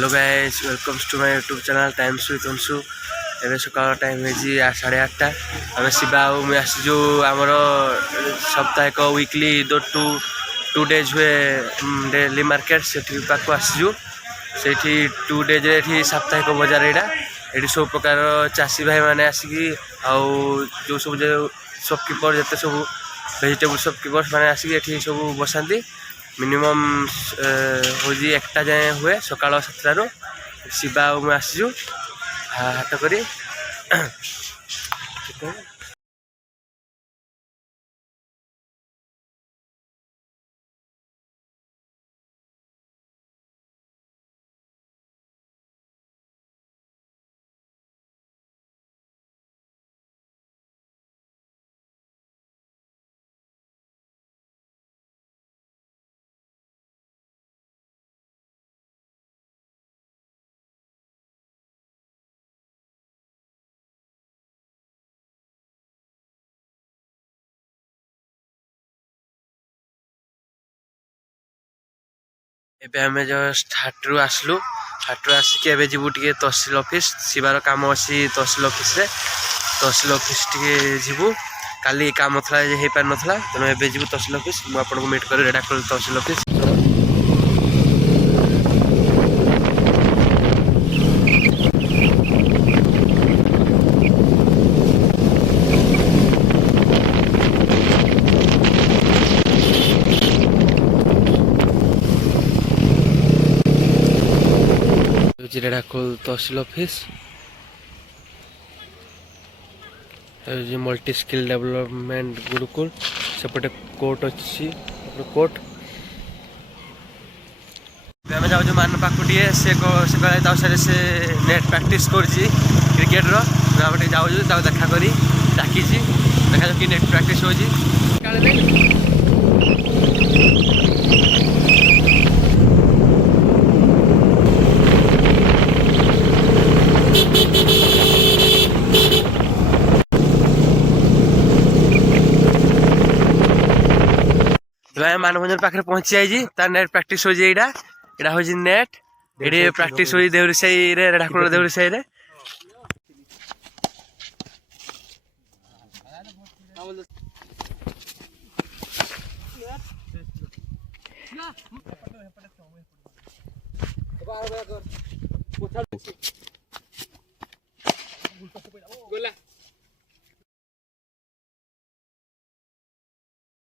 Hello guys welcomes to my YouTube channel times with Anshu. एवं सकाल time है 8:30 आम शिवा मुझे आसीजु आमर सप्ताहिक वीकली टू डेज हुए डेली मार्केट से पाक आसीजु से 2 डेज साप्ताहिक बजार ये सब प्रकार चाषी भाई मैंने आसिक जो सब शॉपकीपर जिते सब भेजिटेबल शॉपकीपर्स मैंने आसिक सब बसाती मिनिमम हूँ 1टा जाए हुए सकाल 7टारू शिवा मुझे आसीजु हाट करी एबे हमें जस्ट हाटरू आसलु हाटरू आसिक एबे जीवु टिके तहसील ऑफिस शिवार काम अच्छी तहसील ऑफिस टिके जीवु काली काम था हो पार नाला तेणु एबे जीवु तहसील ऑफिस मुझे मीट कर रेडा कर तहसील ऑफिस। रेडाखोल तहसील ऑफिस मल्टी स्किल डेवलपमेंट गुरुकुल सेपटे कोर्ट अच्छी कोर्ट आम जाऊँ मान पाख से से नेट प्रैक्टिस कर क्रिकेटर आम जाऊँ देखा कर डाकी देखा कि नेट प्रैक्टिस हो मानभंजन पाखे पहुंची जाइए तार नेट प्रैक्टिस हो जाए यहाँ हूँ नेट ये प्रैक्टिस हो देवरी साई रेढ़ाखोल देवरी साई